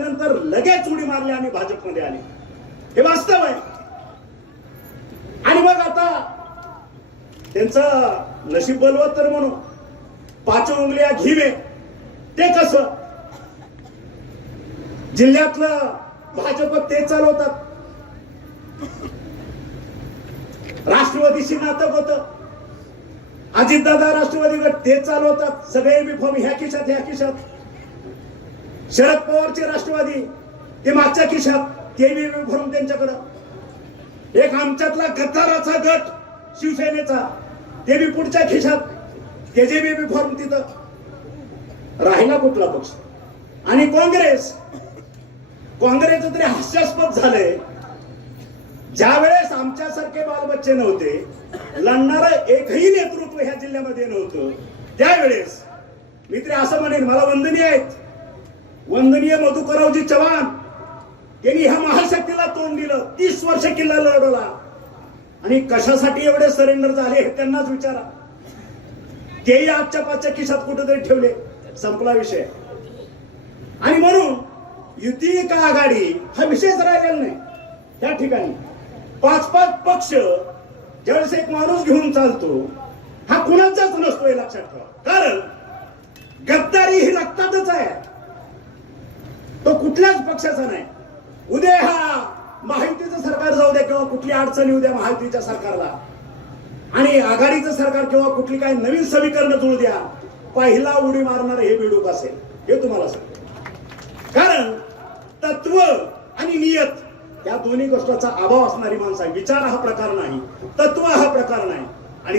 झाल्यानंतर लगेच उडी मारली आणि भाजपमध्ये आले, हे वास्तव आहे. आणि मग आता त्यांचं नशीब बलवत तर म्हणू, 5 उंगलिया घिवे, ते कसं जिल्ह्यातलं भाजप ते चालवतात. राष्ट्रवादीशी नातं होतं, अजितदादा राष्ट्रवादी गट ते चालवतात, सगळे फॉर्म ह्या खिशात ह्या खिशात. शरद पवारचे राष्ट्रवादी ते मागच्या खिशात, ते फॉर्म त्यांच्याकडं. एक आमच्यातला गद्दाराचा गट शिवसेनेचा, ते बी पुढच्या खिशात, त्याचे बी फॉर्म तिथं. राहिला कुठला पक्ष? आणि काँग्रेसचं तरी हास्यास्पद झालंय. ज्या वेळेस आमच्यासारखे बालबच्चे नव्हते, लढणारं एकही नेतृत्व ह्या जिल्ह्यामध्ये नव्हतं, त्यावेळेस मी तरी असं म्हणेन, मला वंदनीय आहेत, वंदनीय मधुकररावजी चव्हाण, त्यांनी ह्या महाशक्तीला तोंड दिलं, 30 वर्ष किल्ला लढवला. आणि कशासाठी एवढे सरेंडर झाले हे त्यांनाच विचारा. तेही आजच्या पाचच्या खिशात कुठेतरी ठेवले, संपला विषय. आणि म्हणून युती का आघाडी हा विषयच राहिलेला नाही त्या ठिकाणी. 5-5 पक्ष ज्यावेळेस एक माणूस घेऊन चालतो, हा कुणाचाच नसतो हे लक्षात ठेवा. कारण गद्दारी ही रक्तातच आहे, तो कुठल्याच पक्षाचा नाही. उद्या हा महायुतीचं सरकार जाऊ द्या किंवा कुठली अडचणी उद्या महायुतीच्या सरकारला, आणि आघाडीचं सरकार किंवा कुठली काही नवीन समीकरण जुळू द्या, पहिला उडी मारणार हे बेडूक असेल, हे तुम्हाला सांगतो. कारण तत्व आणि नियत या दोन्ही गोष्टीचा अभाव असणारी माणसं आहे. विचार हा प्रकार नाही, तत्व हा प्रकार नाही. आणि